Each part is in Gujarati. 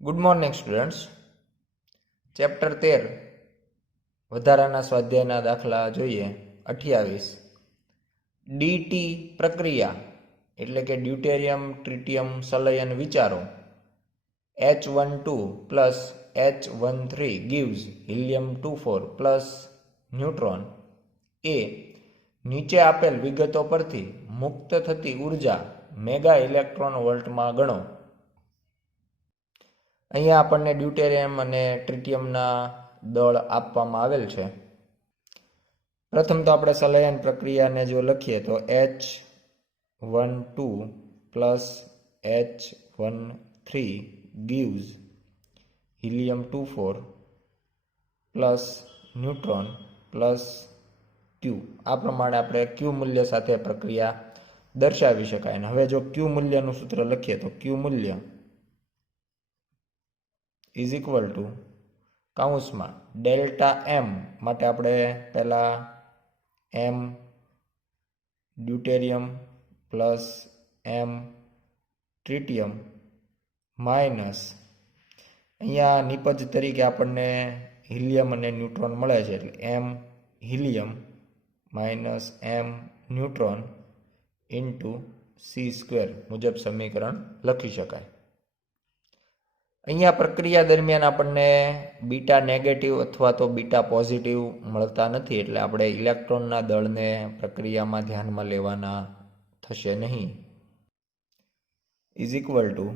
Good morning students. ચેપ્ટર 13 વધારાના સ્વાધ્યાયના દાખલા જોઈએ. 28 ડીટી પ્રક્રિયા એટલે કે ડ્યુટેરિયમ ટ્રિટિયમ સંલયન વિચારો. H12 plus H13 gives helium plus neutron. એ નીચે આપેલ વિગતો પરથી મુક્ત થતી ઉર્જા મેગા ઇલેક્ટ્રોન વોલ્ટમાં ગણો. અહીંયા આપણને ડ્યુટેરિયમ અને ટ્રિટિયમના દળ આપવામાં આવેલ છે. પ્રથમ તો આપણે સંલયન પ્રક્રિયાને જો લખીએ તો H12 plus H13 gives helium plus neutron plus Q. આ પ્રમાણે આપણે Q મૂલ્ય સાથે પ્રક્રિયા દર્શાવી શકાય. અને હવે જો Q મૂલ્યનું સૂત્ર લખીએ તો Q મૂલ્ય ઇઝ ઇક્વલ ટુ કૌંસમાં ડેલ્ટા એમ માટે આપણે પહેલા એમ deuterium plus M tritium minus અહીંયા નિપજ તરીકે આપણને હિલિયમ અને ન્યુટ્રોન મળે છે, એટલે એમ helium minus M neutron into C² મુજબ સમીકરણ લખી શકાય. અહીંયા પ્રક્રિયા દરમિયાન આપણને બીટા નેગેટિવ અથવા તો બીટા પોઝિટિવ મળતા નથી, એટલે આપણે ઇલેક્ટ્રોનના દળને પ્રક્રિયામાં ધ્યાનમાં લેવાના થશે નહીં. ઇઝ ઇક્વલ ટુ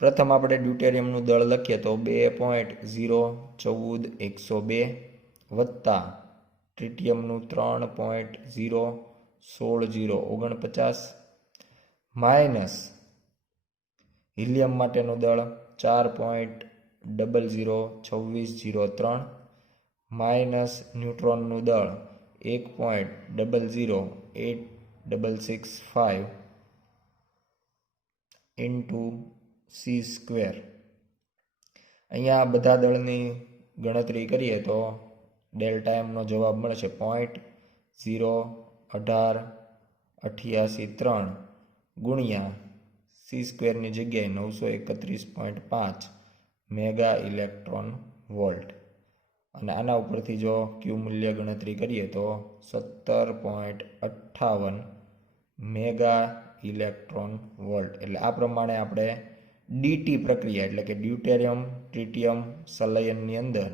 પ્રથમ આપણે ડ્યુટેરિયમનું દળ લખીએ તો 2.014 વત્તા ટ્રિટિયમનું 3.01649 માઇનસ હિલિયમ માટેનું દળ 4.002603 માઇનસ ન્યુટ્રોનનું દળ 1.008665 ઇન્ટુ C². અહીંયા બધા દળની ગણતરી કરીએ તો ડેલ્ટા એમનો જવાબ મળશે 0.01883 ગુણ્યા C² ની જગ્યાએ 931.5 મેગા ઇલેક્ટ્રોન વોલ્ટ. અને આના ઉપરથી જો Q મૂલ્ય ગણતરી કરીએ તો 17.58 મેગા ઇલેક્ટ્રોન વોલ્ટ. એટલે આ પ્રમાણે આપણે ડીટી પ્રક્રિયા એટલે કે ડ્યુટેરિયમ ટ્રિટિયમ સંલયનની અંદર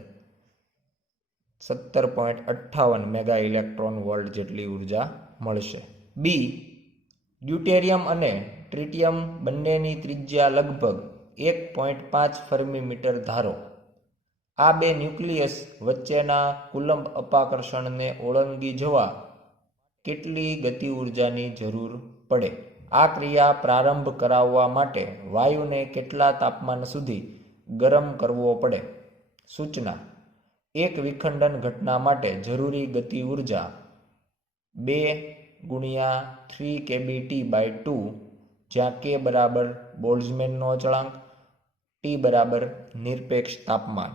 17.58 મેગા ઇલેક્ટ્રોન વોલ્ટ જેટલી ઉર્જા મળશે. બી ડ્યુટેરિયમ અને ટ્રિટિયમ બંનેની ત્રિજ્યા લગભગ 1.5 ફર્મીમીટર ધારો. આ બે ન્યુક્લિયસ વચ્ચેના કુલંબ અપાકર્ષણને ઓળંગી જવા કેટલી ગતિ ઉર્જાની જરૂર પડે? આ ક્રિયા પ્રારંભ કરાવવા માટે વાયુને કેટલા તાપમાન સુધી ગરમ કરવો પડે? સૂચના: એક વિખંડન ઘટના માટે જરૂરી ગતિ ઉર્જા 2 × 3kBT/2, જ્યાં K બરાબર બોલ્ટ્ઝમેનનો અચળાંક, T બરાબર નિરપેક્ષ તાપમાન.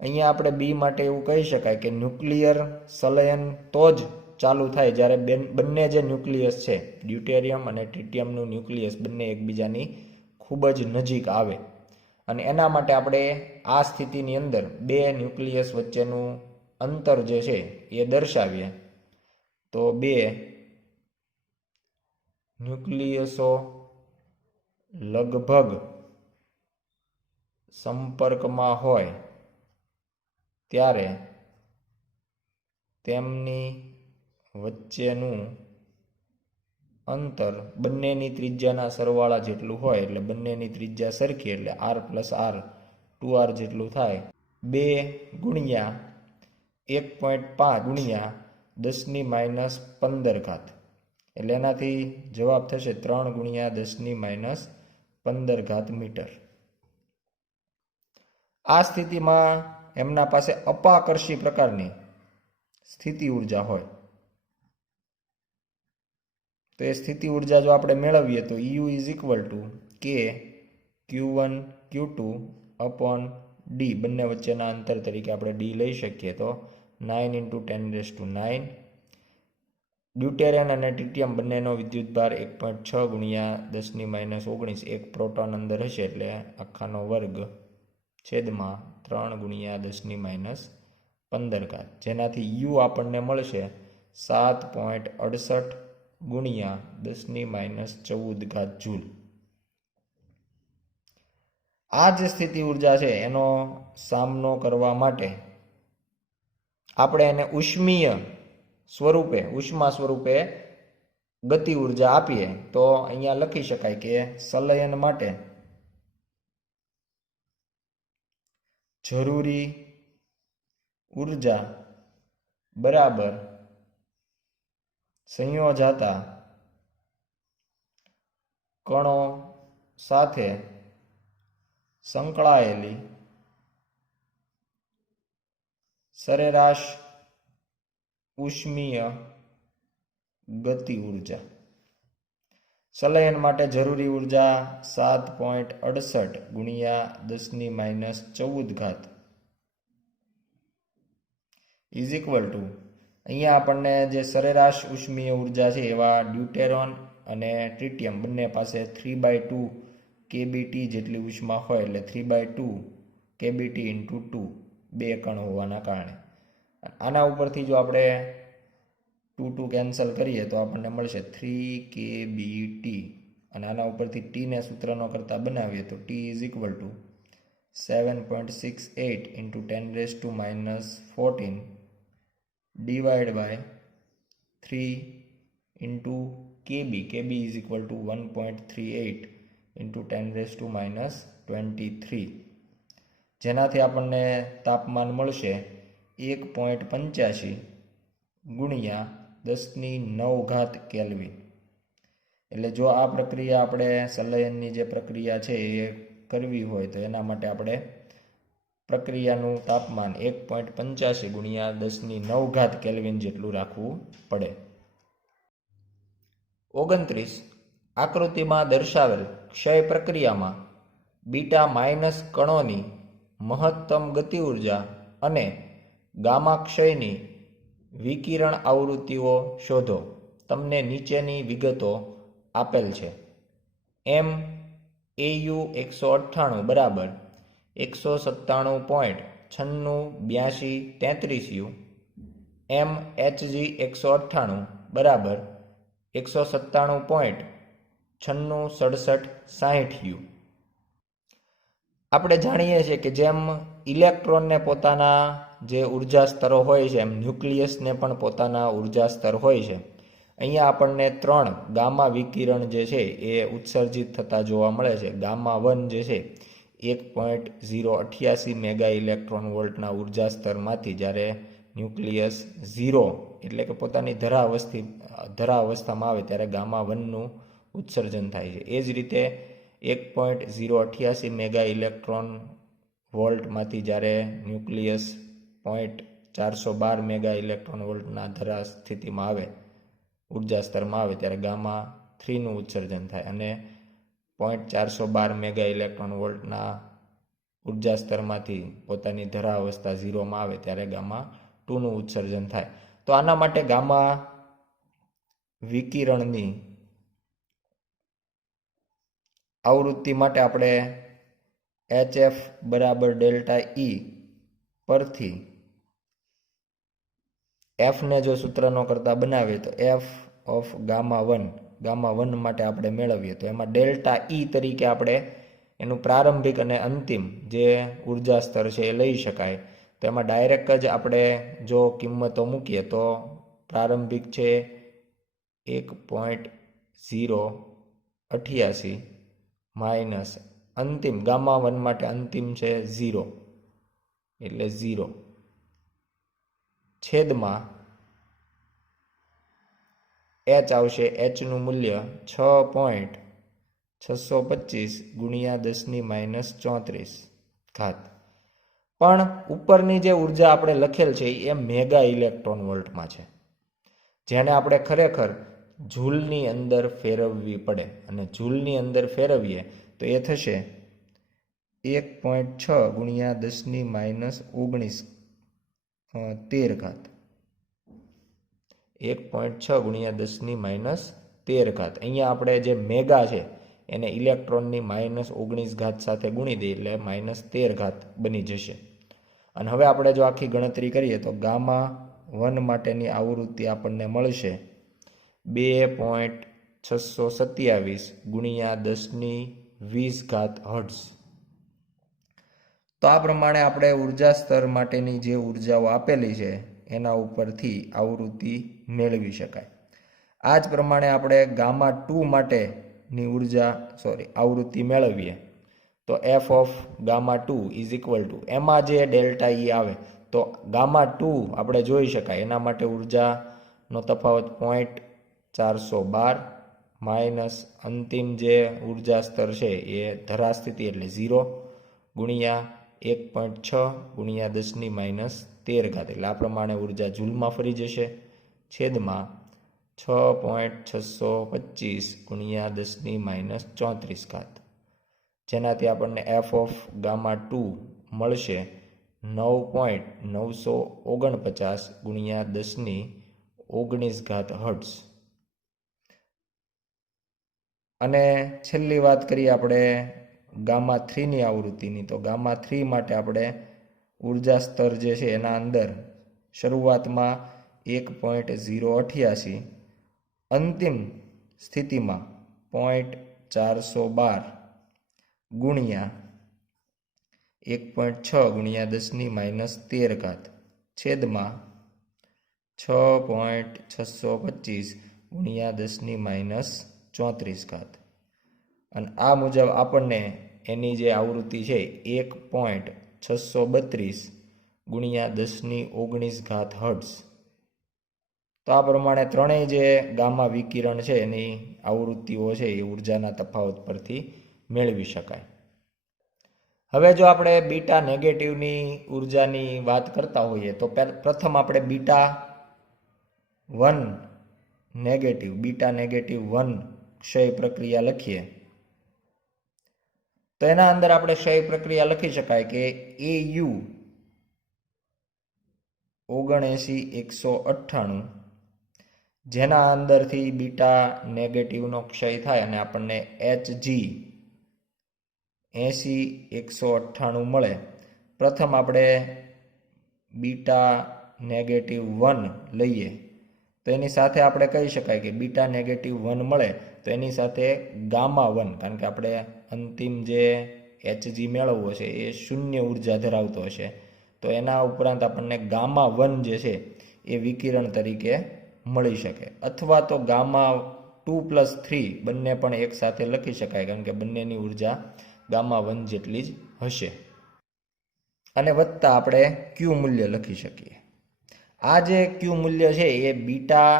અહીંયા આપણે બી માટે એવું કહી શકાય કે ન્યુક્લિયર સંલયન તો જ ચાલુ થાય જ્યારે બંને જે ન્યુક્લિયસ છે, ડ્યુટેરિયમ અને ટ્રિટિયમનું ન્યુક્લિયસ બંને એકબીજાની ખૂબ જ નજીક આવે. અને એના માટે આપણે આ સ્થિતિની અંદર બે ન્યુક્લિયસ વચ્ચેનું અંતર જે છે એ દર્શાવીએ તો બે ન્યુક્લિયસો લગભગ સંપર્કમાં હોય ત્યારે તેમની વચ્ચેનું અંતર બંનેની ત્રિજ્યાના સરવાળા જેટલું હોય, એટલે બંનેની ત્રિજ્યા સરખી એટલે R + R 2R જેટલું થાય. 2 ગુણ્યા 1.5 ગુણ્યા 10⁻15, એટલે એનાથી જવાબ થશે 3 ગુણ્યા 10⁻15 મીટર. આ સ્થિતિમાં એમના પાસે અપાકર્ષી પ્રકારની સ્થિતિ ઉર્જા હોય. તો એ સ્થિતિ ઉર્જા જો આપણે મેળવીએ તો EU is equal two K Q1 Q2 upon D. બંને વચ્ચેના અંતર તરીકે આપણે D લઈ શકીએ તો 9 × 10⁹ ડ્યુટેરિયમ અને ટ્રિટિયમ બંનેનો વિદ્યુતભાર 1.6 ગુણ્યા 10⁻19 એક પ્રોટોન અંદર હશે એટલે આખાનો વર્ગ છેદમાં 3 ગુણ્યા 10⁻15 જેનાથી યુ આપણને મળશે 7.68 ગુણ્યા 10⁻14 જૂલ. આ જે સ્થિતિ ઉર્જા છે એનો સામનો કરવા માટે આપણે એને ઉષ્મા સ્વરૂપે ગતિ ઉર્જા આપીએ તો અહીંયા લખી શકાય કે સંલયન માટે જરૂરી ઉર્જા બરાબર સંયોજાતા કણો સાથે સંકળાયેલી સરેરાશ ઉષ્મીય ગતિ ઉર્જા. સંલયન માટે જરૂરી ઉર્જા 7.68 ગુણ્યા 10⁻14 ઇઝ ઇક્વલ ટુ અહીંયા આપણને જે સરેરાશ ઉષ્મીય ઉર્જા છે એવા ડ્યુટેરોન અને ટ્રિટિયમ બંને પાસે 3/2 kBT જેટલી ઉષ્મા હોય એટલે 3/2 kBT × 2 બે કણ હોવાના કારણે આના ઉપરથી જો આપણે 2 કેન્સલ કરીએ તો આપણને મળશે 3 kBT અને આના ઉપરથી ટીને સૂત્રનો કરતા બનાવીએ તો T is equal two 7.68 × 10⁻14 divided by 3 into kb. kb is equal to 1.38 into 10⁻23 જેનાથી આપણને તાપમાન મળશે 1.85 ગુણ્યા 10⁹ કેલ્વિન. એટલે જો આ પ્રક્રિયા આપણે સંલયનની જે પ્રક્રિયા છે એ કરવી હોય તો એના માટે આપણે પ્રક્રિયાનું તાપમાન 1.85 ગુણ્યા 10⁹ કેલ્વિન જેટલું રાખવું પડે. 29 આકૃતિમાં દર્શાવેલ ક્ષય પ્રક્રિયામાં બીટા માઇનસ કણોની મહત્તમ ગતિ ઉર્જા અને ગામા ક્ષયની વિકિરણ આવૃત્તિઓ શોધો. તમને નીચેની વિગતો આપેલ છે. એમ AU 198 બરાબર 197.968233 યુ. એમ HG 198 બરાબર 197.966760 યુ. આપણે જાણીએ છીએ કે જેમ ઇલેક્ટ્રોનને પોતાના જે ઉર્જા સ્તરો હોય છે એમ ન્યુક્લિયસને પણ પોતાના ઉર્જા સ્તર હોય છે. અહીંયા આપણને 3 ગામા વિકિરણ જે છે એ ઉત્સર્જિત થતા જોવા મળે છે. ગામા 1 જે છે 1.088 મેગા ઇલેક્ટ્રોન વોલ્ટના ઉર્જા સ્તરમાંથી જ્યારે ન્યુક્લિયસ 0 એટલે કે પોતાની ધરા અવસ્થામાં આવે ત્યારે ગામા 1નું ઉત્સર્જન થાય છે. એ જ રીતે 1.088 મેગા ઇલેક્ટ્રોન વોલ્ટમાંથી જ્યારે ન્યુક્લિયસ 0.412 મેગા ઇલેક્ટ્રોન વોલ્ટના ધરા સ્થિતિમાં આવે ઉર્જા સ્તરમાં આવે ત્યારે ગામા 3નું ઉત્સર્જન થાય અને 0.412 મેગા ઇલેક્ટ્રોન વોલ્ટના ઉર્જા સ્તરમાંથી પોતાની ધરા અવસ્થા 0માં આવે ત્યારે ગામા 2નું ઉત્સર્જન થાય. તો આના માટે ગામા વિકિરણની આવૃત્તિ માટે આપણે HF બરાબર ડેલ્ટા E પરથી Fને જો સૂત્રનો કરતા બનાવીએ તો F ઓફ ગામા 1 માટે આપણે મેળવીએ તો એમાં ડેલ્ટા E તરીકે આપણે એનું પ્રારંભિક અને અંતિમ જે ઉર્જા સ્તર છે એ લઈ શકાય. તો એમાં ડાયરેક્ટ જ આપણે જો કિંમતો મૂકીએ તો પ્રારંભિક છે 1.088 માઇનસ અંતિમ ગામા 1 માટે અંતિમ છે 0 એટલે 0 છેદમાં H આવશે. Hનું મૂલ્ય 6.625 ગુણ્યા 10⁻34 પણ ઉપરની જે ઉર્જા આપણે લખેલ છે એ મેગા ઇલેક્ટ્રોન વોલ્ટમાં છે જેને આપણે ખરેખર જૂલની અંદર ફેરવવી પડે અને જૂલની અંદર ફેરવીએ તો એ થશે 1.6 ગુણ્યા 10⁻19 13 1.6 ગુણ્યા 10⁻13. અહીંયા આપણે જે મેગા છે એને ઇલેક્ટ્રોનની -19 સાથે ગુણી દઈએ એટલે -13 બની જશે. અને હવે આપણે જો આખી ગણતરી કરીએ તો ગામા 1 માટેની આવૃત્તિ આપણને મળશે 2.627 ગુણ્યા 10⁻20 હર્ટ્ઝ. તો આ પ્રમાણે આપણે ઉર્જા સ્તર માટેની જે ઉર્જાઓ આપેલી છે એના ઉપરથી આવૃત્તિ મેળવી શકાય. આ જ પ્રમાણે આપણે ગામા 2 માટેની આવૃત્તિ મેળવીએ તો F of gamma 2 is equal two, એમાં જે ડેલ્ટા ઈ આવે તો ગામા 2 આપણે જોઈ શકાય એના માટે ઉર્જાનો તફાવત 0.412 માઇનસ અંતિમ જે ઉર્જા સ્તર છે એ ધરાસ્થિતિ એટલે 0 ગુણ્યા 1.6 ગુણ્યા 10⁻13. એટલે આ પ્રમાણે ઉર્જા જૂલમાં ફરી જશે છેદમાં 6.625 ગુણ્યા 10⁻34, જેનાથી આપણને એફ ઓફ ગામા 2 મળશે 9.949 ગુણ્યા 10⁻19 હર્ટ્ઝ. અને છેલ્લી વાત કરીએ આપણે ગામા 3ની આવૃત્તિની, તો ગામા 3 માટે આપણે ઉર્જા સ્તર જે છે એના અંદર શરૂઆતમાં 1.088, અંતિમ સ્થિતિમાં 0.412 ગુણ્યા 1.6 ગુણ્યા 10⁻13 છેદમાં 6.625 ગુણ્યા 10⁻34. અને આ મુજબ આપણને એની જે આવૃત્તિ છે 1.632 ગુણ્યા 10⁻19 હર્ટ્ઝ. તો આ પ્રમાણે ત્રણેય જે ગામા વિકિરણ છે એની આવૃત્તિઓ છે એ ઉર્જાના તફાવત પરથી મેળવી શકાય. હવે જો આપણે બીટા નેગેટિવની ઉર્જાની વાત કરતા હોઈએ તો પ્રથમ આપણે બીટા નેગેટિવ 1 ક્ષય પ્રક્રિયા લખીએ તો એના અંદર આપણે ક્ષય પ્રક્રિયા લખી શકાય કે AU 79198, જેના અંદરથી બીટા નેગેટિવનો ક્ષય થાય અને આપણને HG 80198 મળે. પ્રથમ આપણે બીટા નેગેટિવ 1 લઈએ તો એની સાથે આપણે કહી શકાય કે બીટા નેગેટિવ 1 મળે તો એની સાથે ગામા 1, કારણ કે આપણે અંતિમ જે HG મેળવવો છે એ શૂન્ય ઉર્જા ધરાવતો હશે, તો એના ઉપરાંત આપણને ગામા 1 જે છે એ વિકિરણ તરીકે મળી શકે. અથવા તો ગામા 2+3 બંને પણ એક સાથે લખી શકાય, કારણ કે બંનેની ઉર્જા ગામા 1 જેટલી જ હશે. અને વત્તા આપણે ક્યુ મૂલ્ય લખી શકીએ. આ જે ક્યુ મૂલ્ય છે એ બીટા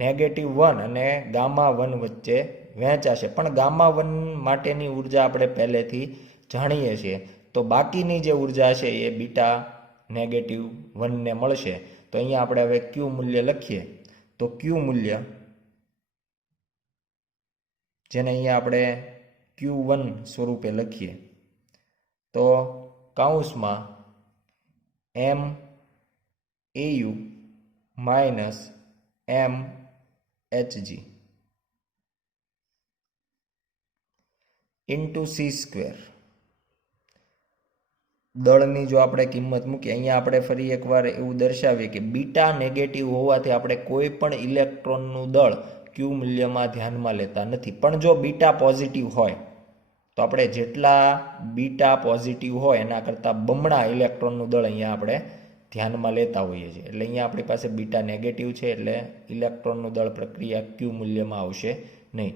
નેગેટિવ 1 અને ગામા 1 વચ્ચે વહેંચાશે, પણ ગામા 1 માટેની ઉર્જા આપણે પહેલેથી જાણીએ છીએ, તો બાકીની જે ઉર્જા છે એ બીટા નેગેટિવ 1ને મળશે. તો અહીંયા આપણે હવે ક્યુ મૂલ્ય લખીએ તો ક્યુ મૂલ્ય, જેને અહીંયા આપણે Q1 સ્વરૂપે લખીએ તો કૌંસમાં MAU minus MHG into C². દળની જો આપણે કિંમત મૂકીએ, અહીંયા આપણે ફરી એકવાર એવું દર્શાવીએ કે બીટા નેગેટિવ હોવાથી આપણે કોઈ પણ ઇલેક્ટ્રોનનું દળ ક્યુ મૂલ્યમાં ધ્યાનમાં લેતા નથી. પણ જો બીટા પોઝિટિવ હોય તો આપણે જેટલા બીટા પોઝિટિવ હોય એના કરતાં બમણા ઇલેક્ટ્રોનનું દળ અહીંયા આપણે ધ્યાનમાં લેતા હોઈએ છીએ. એટલે અહીંયા આપણી પાસે બીટા નેગેટિવ છે એટલે ઇલેક્ટ્રોનનું દળ પ્રક્રિયા ક્યુ મૂલ્યમાં આવશે નહીં.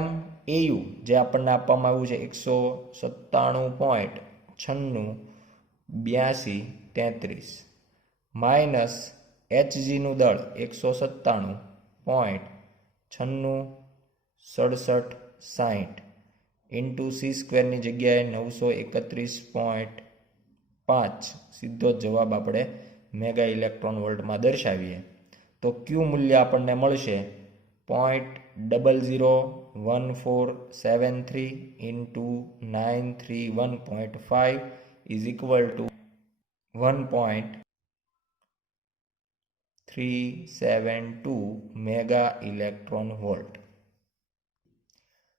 MAU જે આપણને આપવામાં આવ્યું છે 197.968233 માઇનસ HGનું દળ 197.966760 ઇન્ટુ C²ની જગ્યાએ 931.5 સીધો સીધો જવાબ આપણે મેગા ઇલેક્ટ્રોન વોલ્ટમાં દર્શાવીએ તો ક્યુ મૂલ્ય આપણને મળશે 0.001473 into 931.5 is equal two 1.3 372 mega electron volt.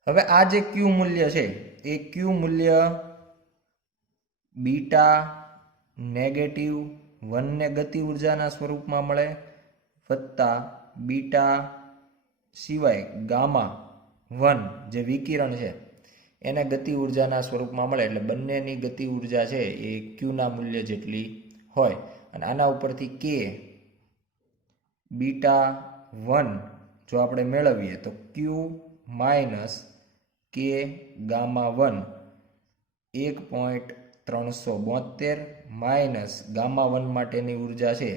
હવે આ જે ક્યુ મૂલ્ય છે એ ક્યુ મૂલ્ય બીટા નેગેટિવ 1 ને ગતિ ઉર્જાના સ્વરૂપમાં મળે વત્તા બીટા સિવાય ગામા 1 જે વિકિરણ છે એને ગતિ ઉર્જાના સ્વરૂપમાં મળે. એટલે બંનેની ગતિ ઉર્જા છે એ ક્યુના મૂલ્ય જેટલી હોય. અને આના ઉપરથી કે બીટા 1 જો આપણે મેળવીએ તો ક્યુ minus K gamma 1 1.372 minus gamma 1 માટેની ઉર્જા છે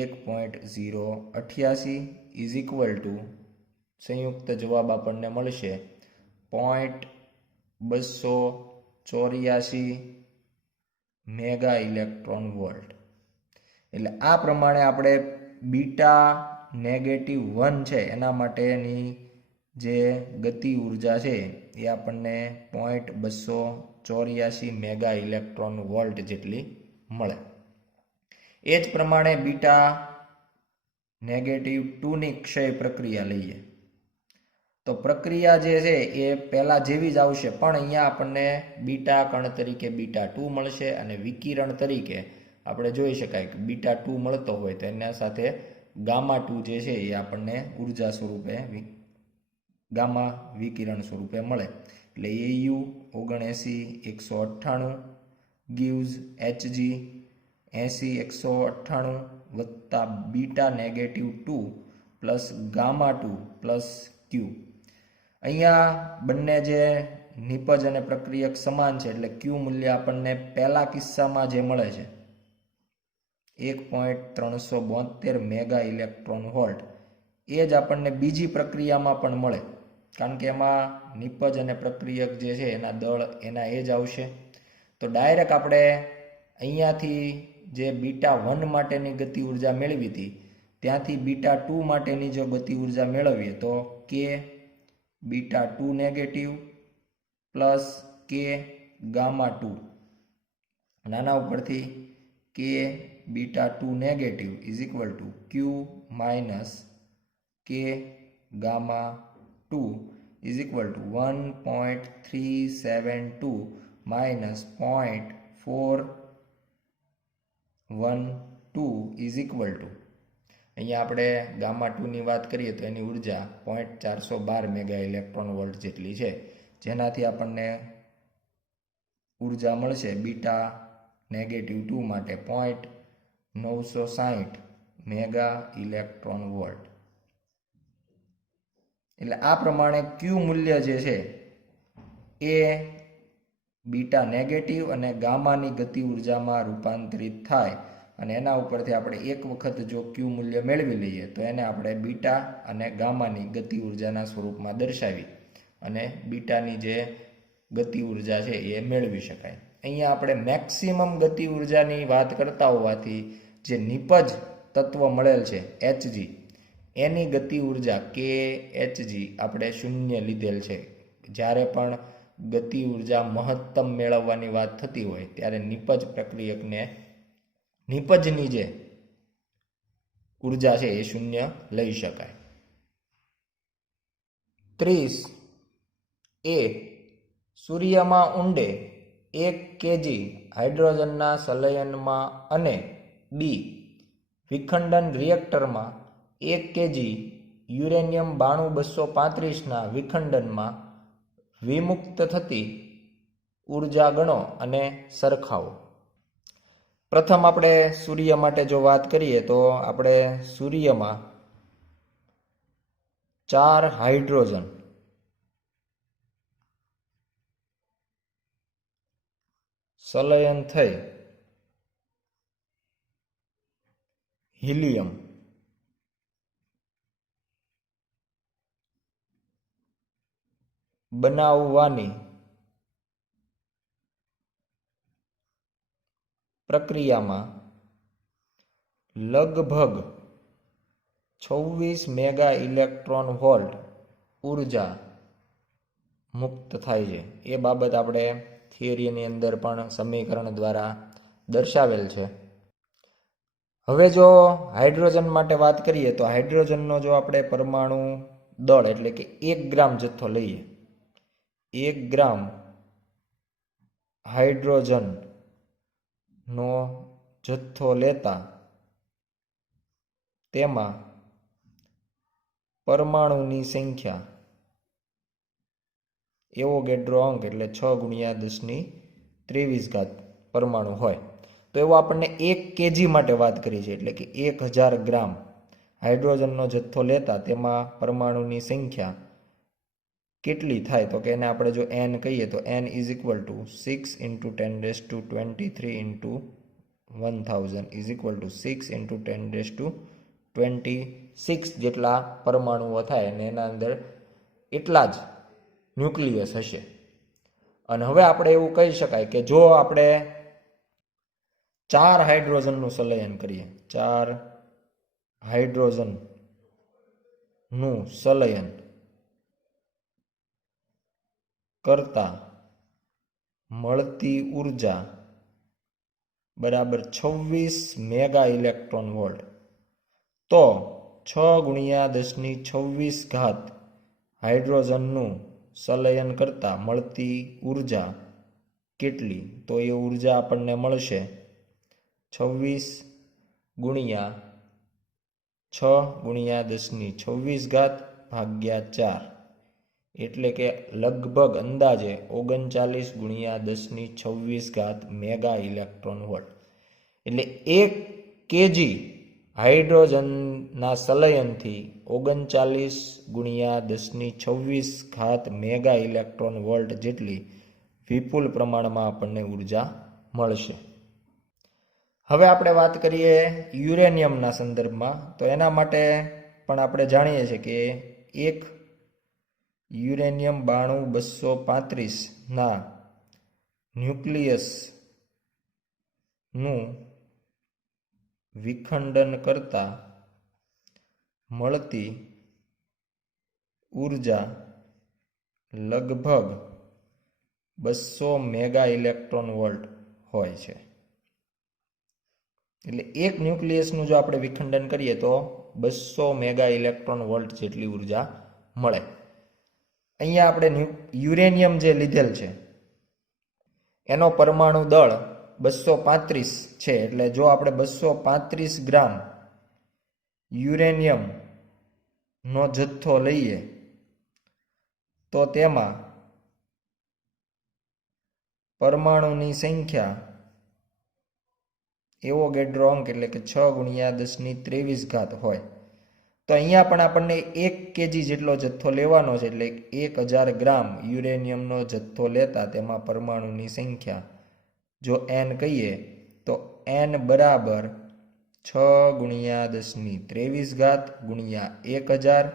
1.088 ઇઝ ઇક્વલ ટુ સંયુક્ત જવાબ આપણને મળશે 0.284 મેગા ઇલેક્ટ્રોન વોલ્ટ. એટલે આ પ્રમાણે આપણે બીટા નેગેટિવ 1 છે એના માટેની જે ગતિ ઉર્જા છે એ આપણને 0.284 મેગા ઇલેક્ટ્રોન વોલ્ટ જેટલી મળે. એ જ પ્રમાણે બીટા નેગેટિવ 2ની ક્ષય પ્રક્રિયા લઈએ તો પ્રક્રિયા જે છે એ પહેલાં જેવી જ આવશે, પણ અહીંયા આપણને બીટા કણ તરીકે બીટા 2 મળશે અને વિકિરણ તરીકે આપણે જોઈ શકાય કે બીટા 2 મળતો હોય તો એના સાથે ગામા 2 જે છે એ આપણને ઉર્જા સ્વરૂપે ગામા વિકિરણ સ્વરૂપે મળે. એટલે AU 79 198 gives Hg 80 198 વત્તા beta negative 2 plus gamma 2 plus Q. અહીંયા બંને જે નિપજ અને પ્રક્રિયક સમાન છે એટલે ક્યુ મૂલ્ય આપણને પહેલા કિસ્સામાં જે મળે છે 1.372 મેગા ઇલેક્ટ્રોન વોલ્ટ એ જ આપણને બીજી પ્રક્રિયામાં પણ મળે, કારણ કે એમાં નિપજ અને પ્રક્રિયક જે છે એના દળ એના એ જ આવશે. તો ડાયરેક્ટ આપણે અહીંયાથી જે બીટા 1 માટેની ગતિ ઉર્જા મેળવી હતી ત્યાંથી બીટા 2 માટેની જો ગતિ ઉર્જા મેળવીએ તો K beta 2 negative plus K gamma 2 નાના ઉપરથી K beta 2 negative is equal to Q minus K gamma 2 is equal to 1.372 minus 0.412 is equal to અહીંયા આપણે ગામા 2ની વાત કરીએ તો એની ઉર્જા 0.412 મેગા ઇલેક્ટ્રોન વોલ્ટ જેટલી છે, જેનાથી આપણને ઉર્જા મળશે બીટા નેગેટિવ 2 માટે 0.960 મેગા ઇલેક્ટ્રોન વોલ્ટ. એટલે આ પ્રમાણે ક્યુ મૂલ્ય જે છે એ બીટા નેગેટિવ અને ગામાની ગતિ ઉર્જામાં રૂપાંતરિત થાય અને એના ઉપરથી આપણે એક વખત જો ક્યુ મૂલ્ય મેળવી લઈએ તો એને આપણે બીટા અને ગામાની ગતિ ઉર્જાના સ્વરૂપમાં દર્શાવી અને બીટાની જે ગતિ ઉર્જા છે એ મેળવી શકાય. અહીંયા આપણે મેક્સિમમ ગતિ ઉર્જાની વાત કરતા હોવાથી જે નિપજ તત્વ મળેલ છે Hg એની ગતિ ઉર્જા કે Hg આપણે શૂન્ય લીધેલ છે. જ્યારે પણ ગતિ ઉર્જા મહત્તમ મેળવવાની વાત થતી હોય ત્યારે નિપજ પ્રક્રિયકને નિપજની જે ઉર્જા છે એ શૂન્ય લઈ શકાય. 30 સૂર્યમાં ઊંડે 1 kg હાઇડ્રોજનના સંલયનમાં અને બી વિખંડન રિએક્ટરમાં 1 kg યુરેનિયમ 92235ના વિખંડનમાં વિમુક્ત થતી ઉર્જા ગણો અને સરખાવો. પ્રથમ આપણે સૂર્ય માટે જો વાત કરીએ તો આપણે સૂર્યમાં 4 હાઇડ્રોજન સંલયન થઈ હિલિયમ બનાવવાની પ્રક્રિયામાં લગભગ 26 મેગા ઇલેક્ટ્રોન વોલ્ટ ઉર્જા મુક્ત થાય છે. એ બાબત આપણે થિયરીની અંદર પણ સમીકરણ દ્વારા દર્શાવેલ છે. હવે જો હાઇડ્રોજન માટે વાત કરીએ તો હાઇડ્રોજનનો જો આપણે પરમાણુ દળ એટલે કે 1 ગ્રામ જથ્થો લઈએ, 1 ગ્રામ હાઇડ્રોજનનો જથ્થો લેતા તેમાં પરમાણુની સંખ્યા એવોગેડ્રો અંક એટલે 6 ગુણ્યા 10⁻23 પરમાણુ હોય. તો એવો આપણને 1 kg માટે વાત કરી છે, એટલે કે 1000 ગ્રામ હાઇડ્રોજનનો જથ્થો લેતા તેમાં પરમાણુની સંખ્યા કેટલી થાય? તો કે એને આપણે જો n કહીએ તો n = 6 × 10⁻23 × 1000 = 6 × 10⁻26 જેટલા પરમાણુઓ થાય અને એના અંદર એટલા જ ન્યુક્લિયસ હશે. અને હવે આપણે એવું કહી શકાય કે જો આપણે 4 હાઇડ્રોજનનું સંલયન કરીએ, 4 હાઇડ્રોજનનું સંલયન કરતા મળતી ઉર્જા બરાબર 26 મેગા ઇલેક્ટ્રોન વોલ્ટ. તો 6 ગુણ્યા 10⁻26 હાઇડ્રોજનનું સંલયન કરતા મળતી ઉર્જા કેટલી? તો એ ઉર્જા આપણને મળશે 26 ગુણ્યા 6 ગુણ્યા 10⁻26 ભાગ્યા 4 એટલે કે લગભગ અંદાજે 39 ગુણ્યા 10⁻26 મેગા ઇલેક્ટ્રોન વોલ્ટ. એટલે 1 kg હાઇડ્રોજનના સંલયનથી 39 ગુણ્યા 10⁻26 મેગા ઇલેક્ટ્રોન વોલ્ટ જેટલી વિપુલ પ્રમાણમાં આપણને ઉર્જા મળશે. હવે આપણે વાત કરીએ યુરેનિયમના સંદર્ભમાં. તો એના માટે પણ આપણે જાણીએ છીએ કે એક યુરેનિયમ 92-235 ન્યુક્લિયસનું વિખંડન કરતા મળતી ઉર્જા લગભગ 200 મેગા ઇલેક્ટ્રોન વોલ્ટ હોય છે. એટલે એક ન્યુક્લિયસનું જો આપણે વિખંડન કરીએ તો 200 મેગા ઇલેક્ટ્રોન વોલ્ટ જેટલી ઉર્જા મળે. અહીંયા આપણે યુરેનિયમ જે લીધેલ છે એનો પરમાણુ દળ 235 છે. એટલે જો આપણે 235 ગ્રામ યુરેનિયમનો જથ્થો લઈએ તો તેમાં પરમાણુની સંખ્યા એવોગેડ્રો અંક એટલે કે 6 ગુણ્યા 10⁻23 હોય. તો અહીંયા પણ આપણને 1 kg જેટલો જથ્થો લેવાનો છે. એટલે 1000 ગ્રામ યુરેનિયમનો જથ્થો લેતા તેમાં પરમાણુની સંખ્યા જો n કહીએ તો n બરાબર 6 ગુણ્યા 10⁻23 ગુણ્યા 1000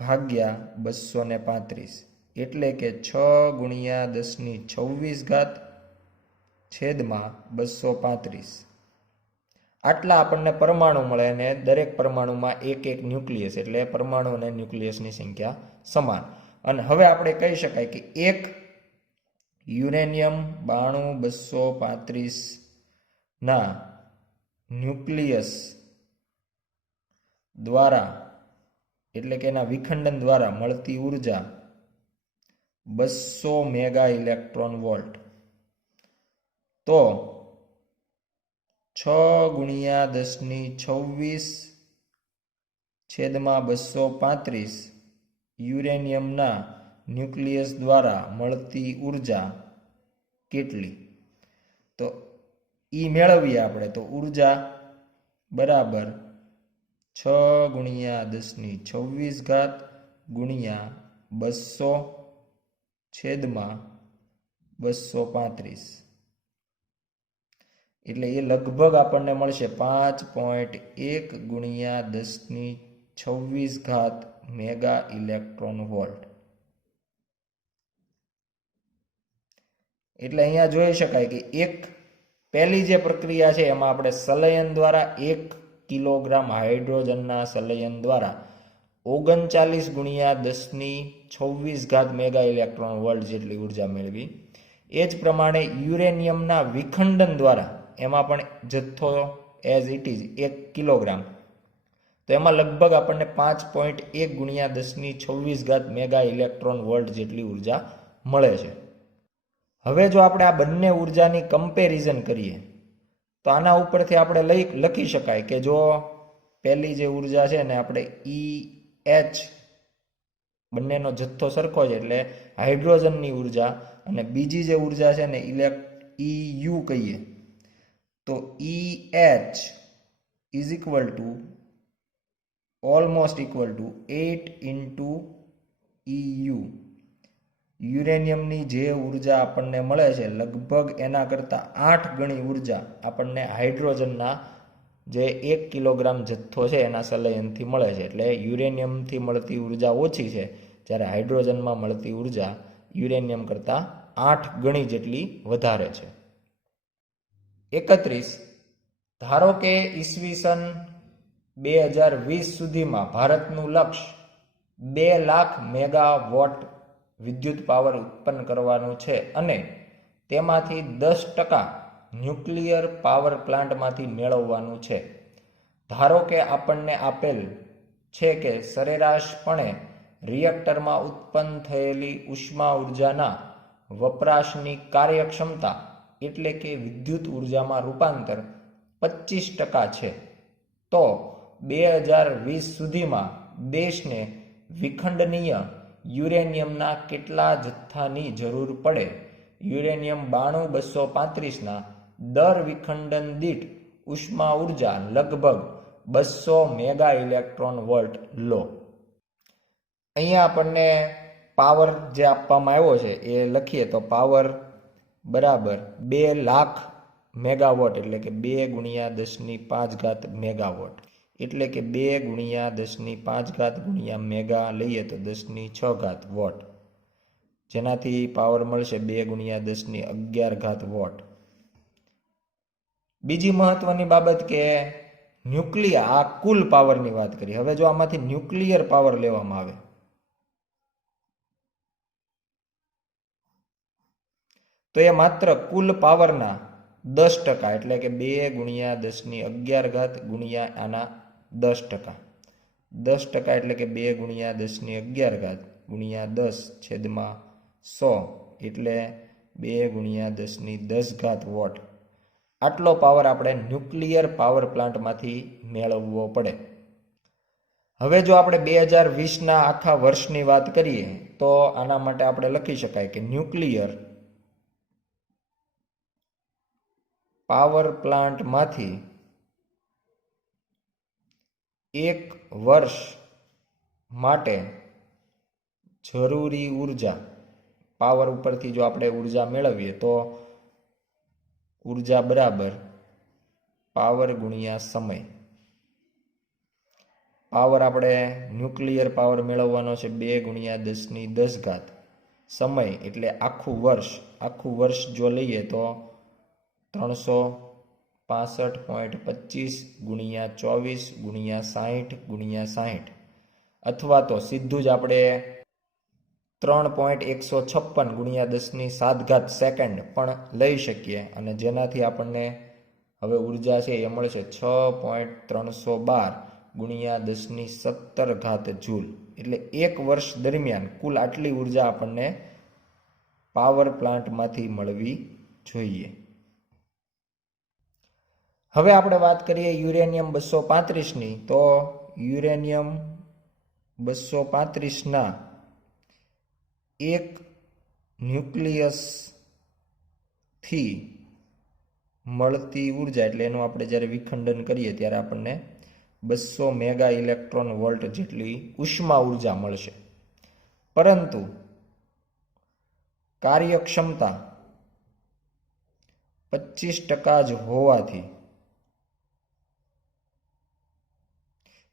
ભાગ્યા 235 એટલે કે 6 ગુણ્યા 10⁻26 છેદમાં 235. આટલા આપણને પરમાણુ મળે અને દરેક પરમાણુમાં એક એક ન્યુક્લિયસ એટલે પરમાણુ અને ન્યુક્લિયસની સંખ્યા સમાન. અને હવે આપણે કહી શકાય કે એક યુરેનિયમ 92-235 ન્યુક્લિયસ દ્વારા એટલે કે એના વિખંડન દ્વારા મળતી ઉર્જા 200 મેગા ઇલેક્ટ્રોન વોલ્ટ. તો 6 ગુણ્યા 10⁻26 છેદમાં 235 યુરેનિયમના ન્યુક્લિયસ દ્વારા મળતી ઉર્જા કેટલી? તો ઈ મેળવીએ આપણે. તો ઉર્જા બરાબર 6 ગુણ્યા 10⁻26 ગુણ્યા 200 છેદમાં 235 એટલે એ લગભગ આપણને મળશે 5.1 ગુણ્યા 10⁻26 મેગા ઇલેક્ટ્રોન વોલ્ટ. એટલે અહીંયા જોઈ શકાય કે એક પહેલી જે પ્રક્રિયા છે એમાં આપણે સંલયન દ્વારા 1 કિલોગ્રામ હાઇડ્રોજનના સંલયન દ્વારા 39 ગુણ્યા 10⁻26 મેગા ઇલેક્ટ્રોન વોલ્ટ જેટલી ઉર્જા મેળવી. એ જ પ્રમાણે યુરેનિયમના વિખંડન દ્વારા એમાં પણ જથ્થો એઝ ઇટ ઇઝ 1 કિલોગ્રામ, તો એમાં લગભગ આપણને 5.1 ગુણ્યા 1026 મેગા ઇલેક્ટ્રોન વોલ્ટ જેટલી ઉર્જા મળે છે. હવે જો આપણે આ બંને ઉર્જાની કમ્પેરિઝન કરીએ તો આના ઉપરથી આપણે લખી શકાય કે જો પહેલી જે ઉર્જા છે ને આપણે EH, બંનેનો જથ્થો સરખો છે એટલે હાઇડ્રોજનની ઉર્જા, અને બીજી જે ઉર્જા છે ને EU કહીએ તો EH is almost equal to 8 into EU. યુરેનિયમની જે ઉર્જા આપણને મળે છે લગભગ એના કરતાં 8 ગણી ઉર્જા આપણને હાઇડ્રોજનના જે 1 કિલોગ્રામ જથ્થો છે એના સંલયનથી મળે છે. એટલે યુરેનિયમથી મળતી ઉર્જા ઓછી છે, જ્યારે હાઇડ્રોજનમાં મળતી ઉર્જા યુરેનિયમ કરતાં 8 ગણી જેટલી વધારે છે. 31. ધારો કે ઈસવીસન 2020 સુધીમાં ભારતનું લક્ષ્ય 2 લાખ મેગાવોટ વિદ્યુત પાવર ઉત્પન્ન કરવાનું છે અને તેમાંથી 10% ન્યુક્લિયર પાવર પ્લાન્ટમાંથી મેળવવાનું છે. ધારો કે આપણને આપેલ છે કે સરેરાશપણે રિએક્ટરમાં ઉત્પન્ન થયેલી ઉષ્મા ઉર્જાના વપરાશની કાર્યક્ષમતા એટલે કે વિદ્યુત ઉર્જામાં રૂપાંતર 25% છે. તો 2020 સુધીમાં દેશને વિખંડનીય યુરેનિયમના કેટલા જથ્થાની જરૂર પડે? યુરેનિયમ 92235ના દર વિખંડન દીઠ ઉષ્મા ઉર્જા લગભગ 200 મેગા ઇલેક્ટ્રોન વોલ્ટ લો. અહીંયા આપણને પાવર જે આપવામાં આવ્યો છે એ લખીએ તો પાવર બરાબર 2 લાખ મેગાવોટ, એટલે કે 2 ગુણ્યા 10⁵ મેગાવોટ, એટલે કે 2 ગુણ્યા 10⁵ ગુણ્યા મેગા લઈએ તો 10⁶ વોટ, જેનાથી પાવર મળશે 2 ગુણ્યા 10⁻11 વોટ. બીજી મહત્વની બાબત કે ન્યુક્લિયર, આ કુલ પાવરની વાત કરી. હવે જો આમાંથી ન્યુક્લિયર પાવર લેવામાં આવે તો એ માત્ર કુલ પાવરના 10%, એટલે કે 2 ગુણ્યા 10⁻11 ગુણ્યા આના 10%. 10% એટલે કે 2 ગુણ્યા 10⁻11 ગુણ્યા 10/100, એટલે 2 ગુણ્યા 10⁻10 વોટ. આટલો પાવર આપણે ન્યુક્લિયર પાવર પ્લાન્ટમાંથી મેળવવો પડે. હવે જો આપણે 2020ના આખા વર્ષની વાત કરીએ તો આના માટે આપણે લખી શકાય કે ન્યુક્લિયર પાવર પ્લાન્ટમાંથી 1 વર્ષ માટે જરૂરી ઉર્જા, પાવર ઉપરથી જો આપણે ઉર્જા મેળવીએ તો ઉર્જા બરાબર પાવર ગુણ્યા સમય. પાવર આપણે ન્યુક્લિયર પાવર મેળવવાનો છે 2 ગુણ્યા 10⁻10, સમય એટલે આખું વર્ષ જો લઈએ તો 365.25 ગુણ્યા 24 ગુણ્યા 60 ગુણ્યા 60, અથવા તો સીધું જ આપણે 3.156 ગુણ્યા 10⁷ સેકન્ડ પણ લઈ શકીએ, અને જેનાથી આપણને હવે ઉર્જા છે એ મળશે 6.312 ગુણ્યા 10⁻17 જૂલ. એટલે 1 વર્ષ દરમિયાન કુલ આટલી ઉર્જા આપણને પાવર પ્લાન્ટમાંથી મળવી જોઈએ. હવે આપણે વાત કરીએ યુરેનિયમ 235ની, તો યુરેનિયમ 235ના એક ન્યુક્લિયસથી મળતી ઉર્જા, એટલે એનું આપણે જ્યારે વિખંડન કરીએ ત્યારે આપણને 200 મેગા ઇલેક્ટ્રોન વોલ્ટ જેટલી ઉષ્મા ઉર્જા મળશે. પરંતુ કાર્યક્ષમતા 25% જ હોવાથી,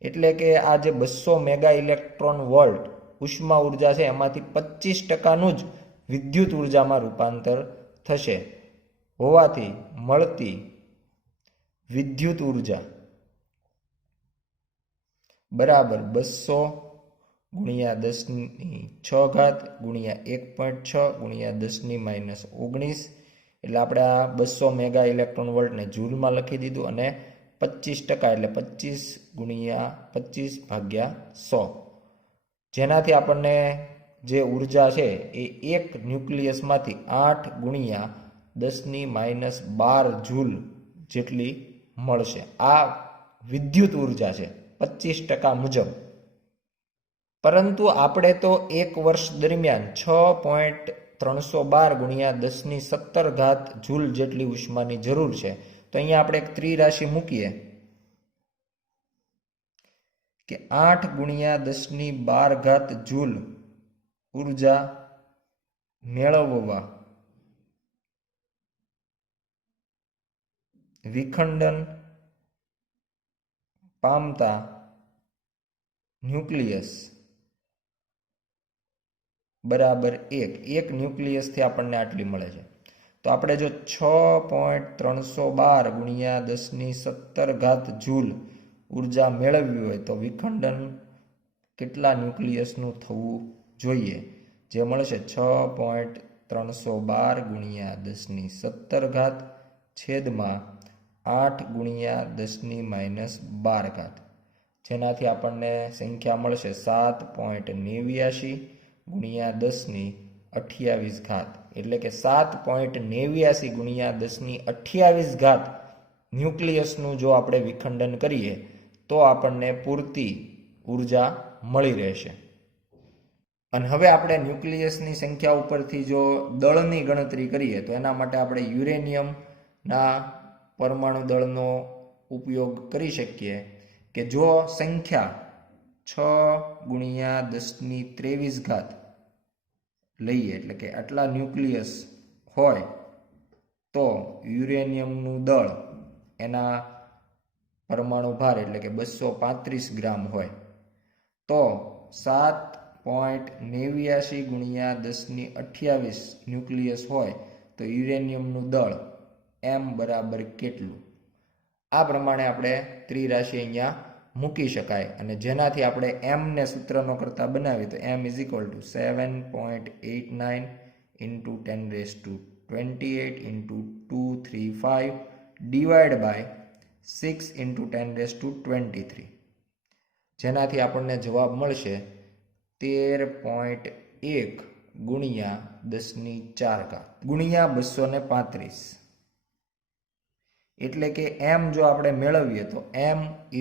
એટલે કે આ જે 200 મેગા ઇલેક્ટ્રોન વોલ્ટ ઉષ્મા ઉર્જા છે એમાંથી 25%નું જ વિદ્યુત ઉર્જામાં રૂપાંતર થશે, હોવાથી મળતી વિદ્યુત ઉર્જા બરાબર 200 ગુણ્યા 10⁶ ગુણ્યા 1.6 ગુણ્યા 10⁻19, એટલે આપણે આ 200 મેગા ઇલેક્ટ્રોન વોલ્ટને જૂલમાં લખી દીધું અને 25% એટલે 25 ગુણ્યા 25 ભાગ્યા 100, જેનાથી આપણને જે ઉર્જા છે એ એક ન્યુક્લિયસમાંથી 8 ગુણ્યા 10⁻12 જૂલ જેટલી મળશે. આ વિદ્યુત ઉર્જા છે 25% મુજબ. પરંતુ આપણે તો એક વર્ષ દરમિયાન 6.312 ગુણ્યા 10⁻17 જૂલ જેટલી ઉષ્માની જરૂર છે. તો અહીંયા આપણે એક ત્રિરાશિ મૂકીએ કે 8 ગુણ્યા 10⁻12 જૂલ ઉર્જા મેળવવા વિખંડન પામતા ન્યુક્લિયસ બરાબર 1 ન્યુક્લિયસથી આપણને આટલી મળે છે. તો આપણે જો 6.312 ગુણ્યા 10⁻17 જૂલ ઉર્જા મેળવવી હોય તો વિખંડન કેટલા ન્યુક્લિયસનું થવું જોઈએ? જે મળશે 6.312 ગુણ્યા 10⁻17 છેદમાં 8 ગુણ્યા 10⁻12, જેનાથી આપણને સંખ્યા મળશે 7.89 ગુણ્યા 10⁻28, એટલે કે 7.89 ગુણ્યા 10⁻28 ન્યુક્લિયસનું જો આપણે વિખંડન કરીએ તો આપણને પૂરતી ઉર્જા મળી રહેશે. અને હવે આપણે ન્યુક્લિયસની સંખ્યા ઉપરથી જો દળની ગણતરી કરીએ તો એના માટે આપણે યુરેનિયમના પરમાણુ દળનો ઉપયોગ કરી શકીએ કે જો સંખ્યા 6 ગુણ્યા 10⁻23 લઈએ, એટલે કે આટલા ન્યુક્લિયસ હોય તો યુરેનિયમનું દળ એના પરમાણુ ભાર એટલે કે 235 ગ્રામ હોય તો 7.89 ગુણ્યા 10⁻28 ન્યુક્લિયસ હોય તો યુરેનિયમનું દળ m બરાબર કેટલું? આ પ્રમાણે આપણે ત્રિરાશિ અહીંયા મૂકી શકાય અને જેનાથી આપણે m ને સૂત્રનો કરતા બનાવી તો m = 7.89 × 10⁻28 × 235 ડિવાઈડ બાય 6 × 10⁻23, જેનાથી આપણને જવાબ મળશે 13.1 ગુણ્યા 10⁻4 ગુણ્યા 235. એટલે કે m જો આપણે મેળવીએ તો m =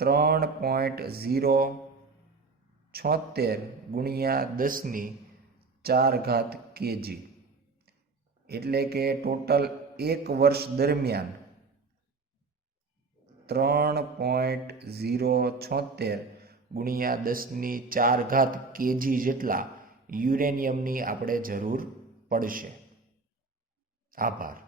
3.076 ગુણ્યા 10⁻4 kg. એટલે કે ટોટલ એક વર્ષ દરમિયાન 3.076 ગુણ્યા 10⁻4 kg જેટલા યુરેનિયમની આપણે જરૂર પડશે. આભાર.